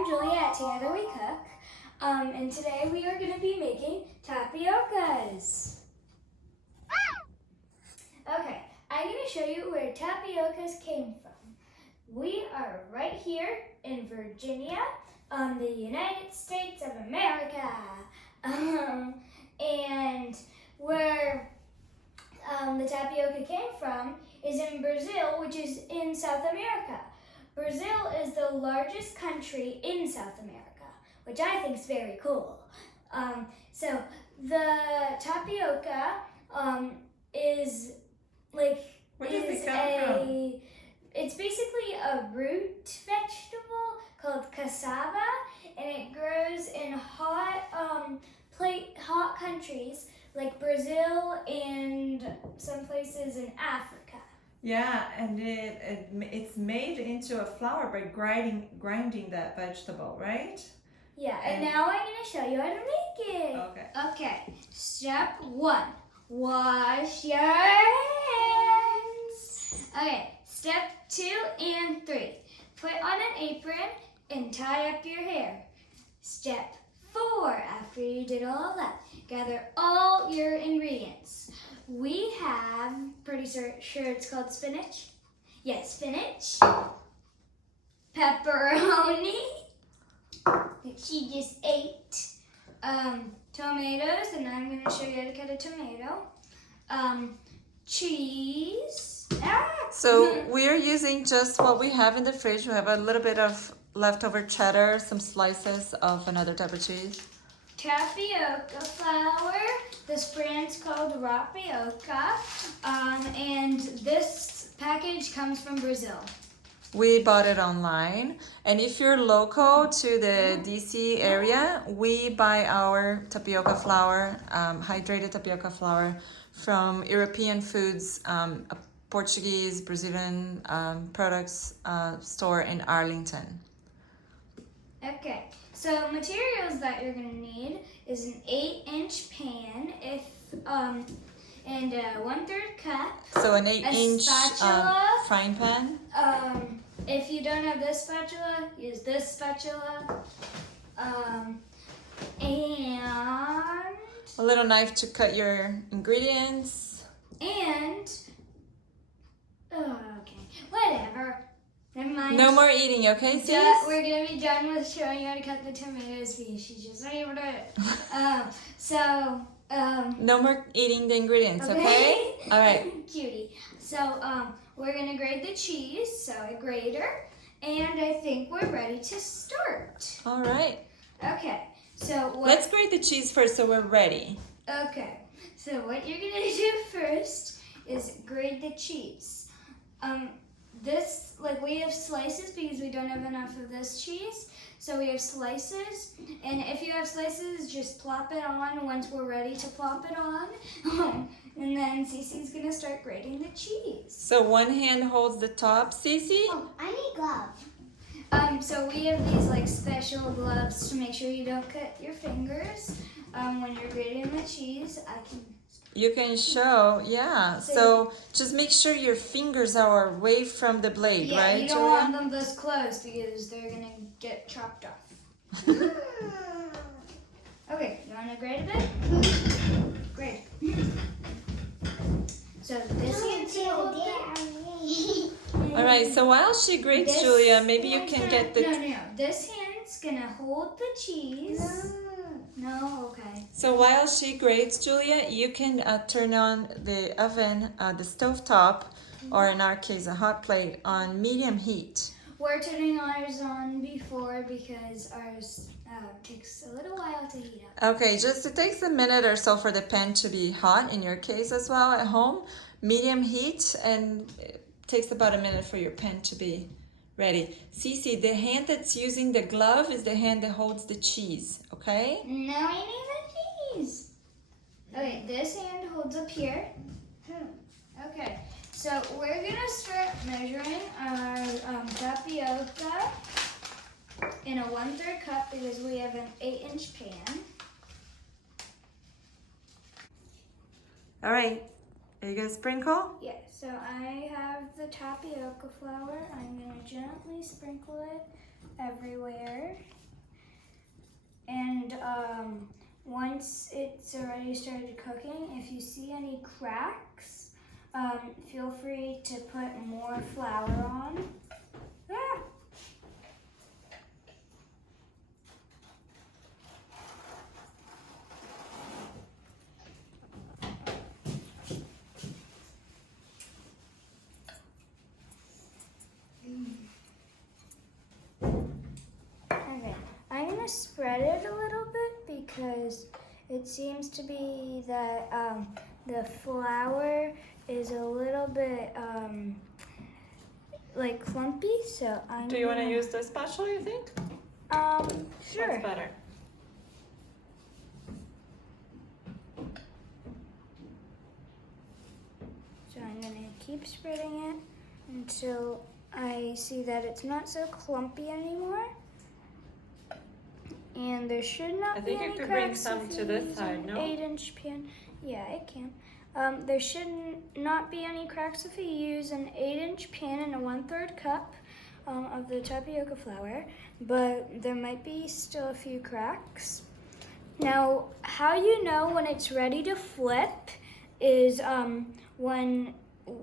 I'm Julia at Together We Cook, and today we are going to be making tapiocas. Okay, I'm going to show you where tapiocas came from. We are right here in Virginia, the United States of America, and where the tapioca came from is in Brazil, which is in South America. Brazil is the largest country in South America, which I think is very cool. So the tapioca is like Where does it come from? It's basically a root vegetable called cassava, and it grows in hot countries like Brazil and some places in Africa. Yeah, and it's made into a flour by grinding that vegetable, right? Yeah, and now I'm going to show you how to make it. Okay. Okay, step 1, wash your hands. Okay, step 2 and 3, put on an apron and tie up your hair. Step 4, after you did all that, gather all your ingredients. We have, pretty sure it's called spinach. Yes, spinach. Pepperoni, that she just ate. Tomatoes, and I'm going to show you how to cut a tomato. Cheese. So we're using just what we have in the fridge. We have a little bit of leftover cheddar, some slices of another type of cheese. Tapioca flour. This brand's called Tapioca, and this package comes from Brazil. We bought it online, and if you're local to the DC area, we buy our tapioca flour, hydrated tapioca flour, from European Foods, a Portuguese, Brazilian products store in Arlington. Okay, so materials that you're gonna need is an 8-inch pan, and a 1/3 cup. So an 8-inch spatula, frying pan. If you don't have this spatula, use this spatula. And A little knife to cut your ingredients. And okay, whatever. Never mind. No more eating, okay, sis? We're gonna be done with showing you how to cut the tomatoes because she just able to. No more eating the ingredients, okay? All right. Cutie. So we're gonna grate the cheese, so a grater, and I think we're ready to start. All right. Okay. So let's grate the cheese first, so we're ready. Okay. So what you're gonna do first is grate the cheese. This, like, we have slices because we don't have enough of this cheese. So we have slices, and if you have slices, just plop it on once we're ready to plop it on. And then Cece's gonna start grating the cheese. So one hand holds the top, Cece? Oh, I need gloves. So we have these like special gloves to make sure you don't cut your fingers. When you're grating the cheese, You can show, yeah. So just make sure your fingers are away from the blade, right, you don't Julia? want them this close because they're gonna get chopped off. Okay, you wanna grate a bit? Great. So this hand's gonna hold that. All right, so while she grates, Julia, maybe you can get the... No. This hand's gonna hold the cheese. No, okay. So while she grates, Julia, you can turn on the oven, the stove top, or in our case, a hot plate, on medium heat. We're turning ours on before because ours takes a little while to heat up. Okay, it takes a minute or so for the pan to be hot, in your case as well at home. Medium heat, and it takes about a minute for your pan to be ready. Cece, the hand that's using the glove is the hand that holds the cheese, okay? No, I need the cheese. Okay, this hand holds up here. Okay, so we're gonna start measuring our tapioca in a 1/3 cup because we have an 8-inch pan. All right, are you gonna sprinkle? Yeah, so I have the tapioca flour. I'm gonna gently sprinkle it everywhere. And once it's already started cooking, if you see any cracks, feel free to put more flour on. Ah! Okay, I'm gonna spread it a little bit because it seems to be that the flour is a little bit like clumpy, so I'm Do you want to use the spatula, you think? Sure. What's better? So I'm gonna keep spreading it until I see that it's not so clumpy anymore. And there should not I be think any you could bring cracks some if to you this use side, an no? 8-inch pan. Yeah, it can. There should not be any cracks if you use an 8-inch pan and a 1/3 cup of the tapioca flour, but there might be still a few cracks. Now, how you know when it's ready to flip is when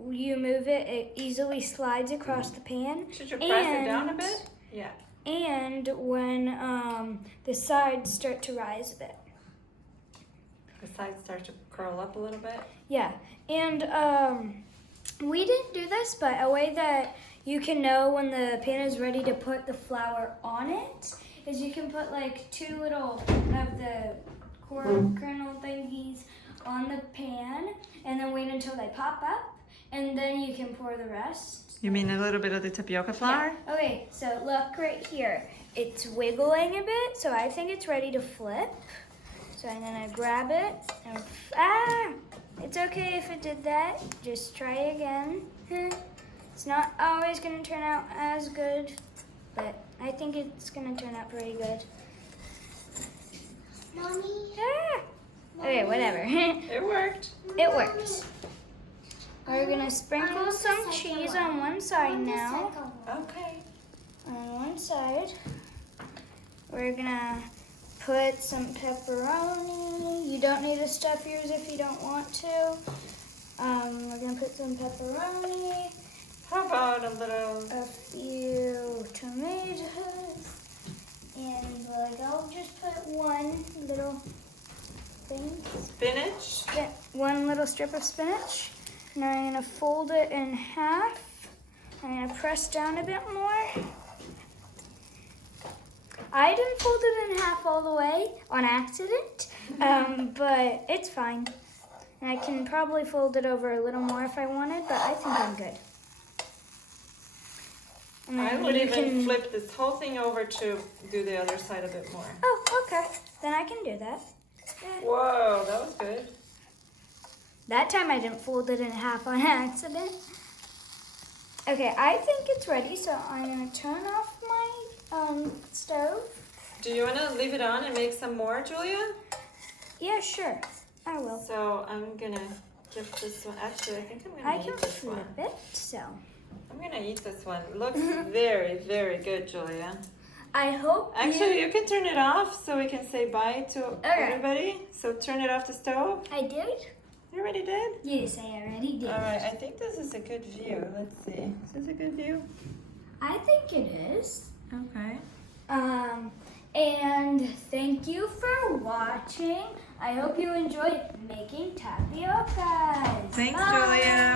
you move it, it easily slides across the pan. Should you press it down a bit? Yeah. And when the sides start to rise a bit. The sides start to curl up a little bit. Yeah, and we didn't do this, but a way that you can know when the pan is ready to put the flour on it is you can put like 2 little of the kernel thingies on the pan and then wait until they pop up, and then you can pour the rest. You mean a little bit of the tapioca flour? Yeah. Okay, so look right here. It's wiggling a bit, so I think it's ready to flip. So I'm gonna grab it and it's okay if it did that. Just try again. It's not always gonna turn out as good, but I think it's gonna turn out pretty good. Mommy. Okay, whatever. It worked. It worked. We're gonna sprinkle some cheese on one side now. Okay. On one side, we're gonna put some pepperoni. You don't need to stuff yours if you don't want to. We're gonna put some pepperoni, How about a little? a few tomatoes, and like I'll just put one little thing, Spinach? one little strip of spinach. Now I'm gonna fold it in half. I'm gonna press down a bit more. I didn't fold it in half all the way on accident, but it's fine. And I can probably fold it over a little more if I wanted, but I think I'm good. And I then would you even can- flip this whole thing over to do the other side a bit more. Oh, okay. Then I can do that. Whoa, that was good. That time I didn't fold it in half on accident. Okay, I think it's ready, so I'm gonna turn off my stove. Do you want to leave it on and make some more, Julia? Yeah, sure. I will. So I'm gonna give this one. Actually, I think I'm I gonna can eat this flip one. it, so. I'm gonna eat this one. It looks very, very good, Julia. I hope Actually, you can turn it off so we can say bye to Okay. everybody. So turn it off the stove. I did? You already did? Yes, I already did. All right, I think this is a good view. Let's see. Is this a good view? I think it is. Okay. And thank you for watching. I hope you enjoyed making tapiocas. Thanks, Bye. Julia.